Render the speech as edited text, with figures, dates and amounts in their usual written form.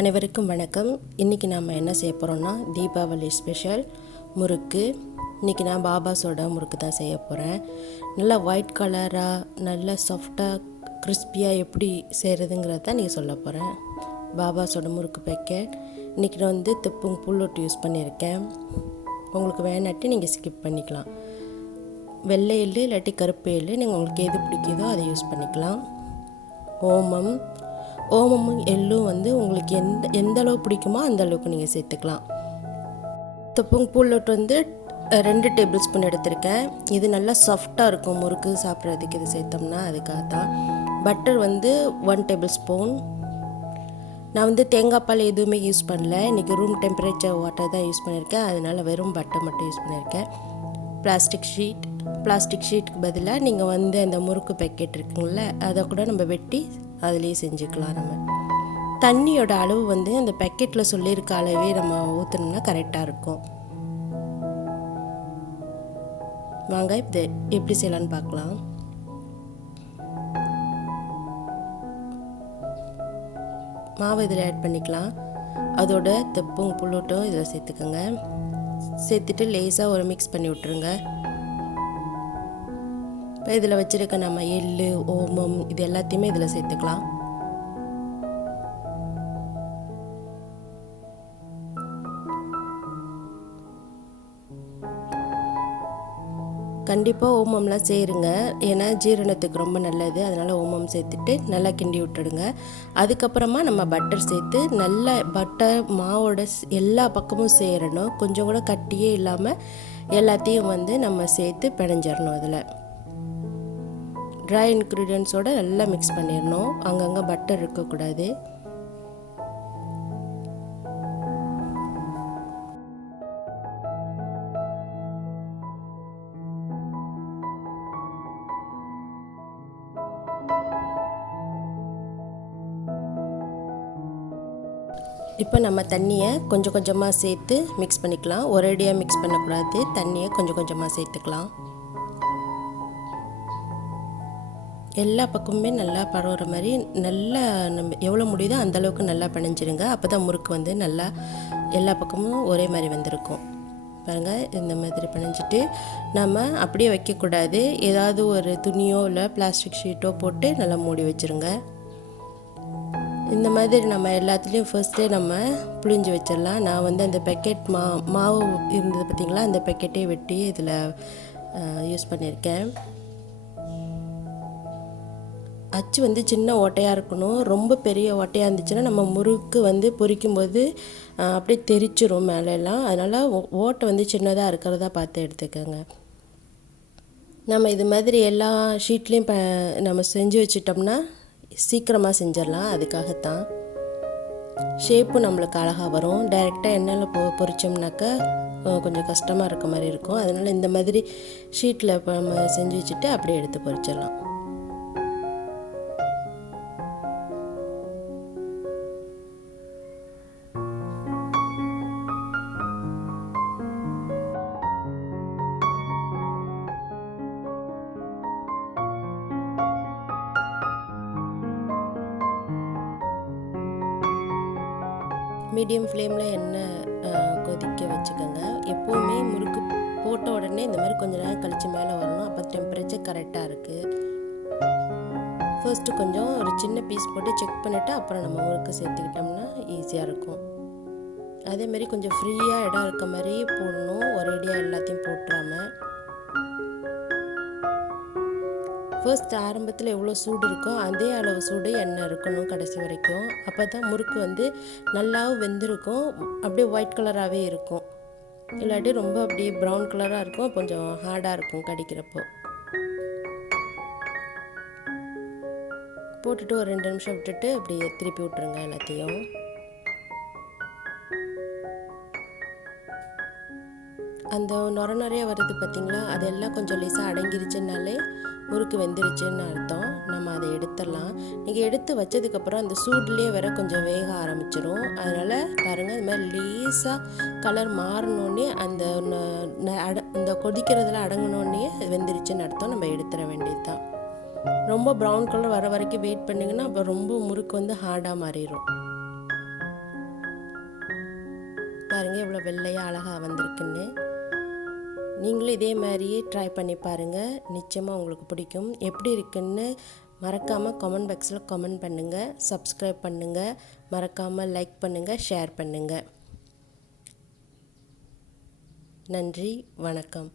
அனைவருக்கும் வணக்கம். இன்றைக்கி நாம் என்ன செய்ய போகிறோம்னா தீபாவளி ஸ்பெஷல் முறுக்கு. இன்றைக்கி நான் பாபாஸோட முறுக்கு தான் செய்ய போகிறேன். நல்லா ஒயிட் கலராக நல்லா சாஃப்டாக கிறிஸ்பியாக எப்படி செய்கிறதுங்கிறத தான் நீங்கள் சொல்ல போகிறேன். பாபாஸோட முறுக்கு பேக்கெட் இன்றைக்கி நான் தெப்புங் புல்லோட்டு யூஸ் பண்ணியிருக்கேன். உங்களுக்கு வேணாட்டி நீங்கள் ஸ்கிப் பண்ணிக்கலாம். வெள்ளை எள்ளு இல்லாட்டி கருப்பு எள்ளு நீங்கள் உங்களுக்கு எது பிடிக்குதோ அதை யூஸ் பண்ணிக்கலாம். ஓமமும் எள்ளும் உங்களுக்கு எந்த அளவு பிடிக்குமோ அந்த அளவுக்கு நீங்கள் சேர்த்துக்கலாம். தப்புங் புல்லோட்டு 2 டேபிள் ஸ்பூன் எடுத்திருக்கேன். இது நல்லா சாஃப்டாக இருக்கும் முறுக்கு சாப்பிட்றதுக்கு இது சேர்த்தோம்னா, அதுக்காக தான். Butter 1 table spoon. நான் தேங்காய் பால் எதுவுமே யூஸ் பண்ணல. இன்றைக்கி ரூம் டெம்பரேச்சர் வாட்டர் தான் யூஸ் பண்ணியிருக்கேன். அதனால் வெறும் பட்டர் மட்டும் யூஸ் பண்ணியிருக்கேன். பிளாஸ்டிக் ஷீட்டுக்கு பதிலாக நீங்கள் அந்த முறுக்கு பேக்கெட் இருக்குங்கள, அதை கூட நம்ம வெட்டி அதிலே செஞ்சுக்கலாம். நம்ம தண்ணியோட அளவு அந்த பேக்கெட்டில் சொல்லியிருக்க அளவே நம்ம ஊற்றினோம்னா கரெக்டாக இருக்கும். வாங்க இது எப்படி செய்யலான்னு பார்க்கலாம். மாவு இதில் ஆட் பண்ணிக்கலாம். அதோட தெப்பும் புல்லோட்டும் இதில் சேர்த்துக்கோங்க. சேர்த்துட்டு லேசாக ஒரு மிக்ஸ் பண்ணி விட்டுருங்க. இப்போ இதில் வச்சுருக்க நம்ம எள்ளு, ஓமம் இது எல்லாத்தையுமே இதில் சேர்த்துக்கலாம். கண்டிப்பாக ஓமம்லாம் சேருங்க, ஏன்னா ஜீரணத்துக்கு ரொம்ப நல்லது. அதனால் ஓமம் சேர்த்துட்டு நல்லா கிண்டி விட்டுடுங்க. அதுக்கப்புறமா நம்ம பட்டர் சேர்த்து நல்லா பட்டர் மாவோட எல்லா பக்கமும் சேரணும். கொஞ்சம் கூட கட்டியே இல்லாமல் எல்லாத்தையும் நம்ம சேர்த்து பிணைஞ்சிடணும். அதில் ட்ரை இன்க்ரீடியன்ஸோடு நல்லா மிக்ஸ் பண்ணிடணும். அங்கங்கே பட்டர் இருக்கக்கூடாது. இப்போ நம்ம தண்ணியை கொஞ்சம் கொஞ்சமாக சேர்த்து மிக்ஸ் பண்ணிக்கலாம். ஒரேடியாக மிக்ஸ் பண்ணக்கூடாது. தண்ணியை கொஞ்சம் கொஞ்சமாக சேர்த்துக்கலாம். எல்லா பக்கமுமே நல்லா பரவுற மாதிரி நல்லா நம்ம எவ்வளோ முடியுதோ அந்தளவுக்கு நல்லா பிணைஞ்சிருங்க. அப்போ தான் முறுக்கு நல்லா எல்லா பக்கமும் ஒரே மாதிரி வந்திருக்கும். பாருங்கள், இந்த மாதிரி பிணைஞ்சிட்டு நம்ம அப்படியே வைக்கக்கூடாது. ஏதாவது ஒரு துணியோ இல்லை பிளாஸ்டிக் ஷீட்டோ போட்டு நல்லா மூடி வச்சுருங்க. இந்த மாதிரி நம்ம எல்லாத்துலேயும் ஃபர்ஸ்ட்டே நம்ம புழிஞ்சு வச்சிடலாம். நான் அந்த பேக்கெட் மாவு இருந்தது பார்த்திங்களா, அந்த பேக்கெட்டே வெட்டி இதில் யூஸ் பண்ணியிருக்கேன். அச்சு சின்ன ஓட்டையாக இருக்கணும். ரொம்ப பெரிய ஓட்டையாக இருந்துச்சுன்னா நம்ம முறுக்கு பொரிக்கும்போது அப்படியே தெரிச்சிரும் மேலெல்லாம். அதனால் ஓட்டை சின்னதாக இருக்கிறதா பார்த்து எடுத்துக்கோங்க. நம்ம இது மாதிரி எல்லா ஷீட்லேயும் நம்ம செஞ்சு வச்சிட்டோம்னா சீக்கிரமாக செஞ்சிடலாம். அதுக்காகத்தான் ஷேப்பு நம்மளுக்கு அழகாக வரும். டைரெக்டாக எண்ணெயில் பொரிச்சோம்னாக்கா கொஞ்சம் கஷ்டமாக இருக்க மாதிரி இருக்கும். அதனால் இந்த மாதிரி ஷீட்டில் நம்ம செஞ்சு வச்சுட்டு அப்படியே எடுத்து பொரிச்சிடலாம். மீடியம் ஃப்ளேமில் எண்ணெய் கொதிக்க வச்சுக்கோங்க. எப்போவுமே முறுக்கு போட்ட உடனே இந்த மாதிரி கொஞ்சம் நேரம் கழித்து மேலே வரணும். அப்போ டெம்பரேச்சர் கரெக்டாக இருக்குது. ஃபர்ஸ்ட்டு கொஞ்சம் ஒரு சின்ன பீஸ் போட்டு செக் பண்ணிவிட்டு அப்புறம் நம்ம முறுக்கு சேர்த்துக்கிட்டோம்னா ஈஸியாக இருக்கும். அதேமாரி கொஞ்சம் ஃப்ரீயாக இடம் இருக்க மாதிரி போடணும். ஒரேடியாக எல்லாத்தையும் போட்டுறாமல். ஃபர்ஸ்ட் ஆரம்பத்தில் எவ்வளோ சூடு இருக்கோ அதே அளவு சூடு எண்ணெய் இருக்கணும் கடைசி வரைக்கும். அப்போ தான் முறுக்கு நல்லாவும் வெந்திருக்கும். அப்படியே ஒயிட் கலராகவே இருக்கும். இல்லாட்டி ரொம்ப அப்படியே ப்ரௌன் கலராக இருக்கும். கொஞ்சம் ஹார்டாக இருக்கும் கடிக்கிறப்போ. போட்டுட்டு ஒரு 2 நிமிஷம் விட்டுட்டு அப்படியே திருப்பி விட்டுருங்க எல்லாத்தையும். அந்த நிறைய வருது பார்த்திங்களா, அதெல்லாம் கொஞ்சம் லேசாக அடங்கிருச்சுனாலே முறுக்கு வெந்துருச்சுன்னு அர்த்தம். நம்ம அதை எடுத்துடலாம். நீங்கள் எடுத்து வச்சதுக்கப்புறம் அந்த சூட்லேயே வேற கொஞ்சம் வேக ஆரம்பிச்சிடும். அதனால் பாருங்கள், இது மாதிரி லேசாக கலர் மாறினோடனே அந்த கொதிக்கிறதுல அடங்கினோடனே வெந்துருச்சுன்னு அர்த்தம். நம்ம எடுத்துட வேண்டியது தான். ரொம்ப ப்ரௌன் கலர் வர வரைக்கும் வெயிட் பண்ணிங்கன்னா அப்போ ரொம்ப முறுக்கு ஹார்டாக மாறிடும். பாருங்கள் எவ்வளோ வெள்ளையாக அழகாக வந்திருக்குன்னு. நீங்களும் இதே மாதிரியே ட்ரை பண்ணி பாருங்கள், நிச்சயமாக உங்களுக்கு பிடிக்கும். எப்படி இருக்குன்னு மறக்காமல் கமெண்ட் பாக்ஸில் கமெண்ட் பண்ணுங்கள். சப்ஸ்கிரைப் பண்ணுங்கள், மறக்காமல் லைக் பண்ணுங்கள், ஷேர் பண்ணுங்கள். நன்றி, வணக்கம்.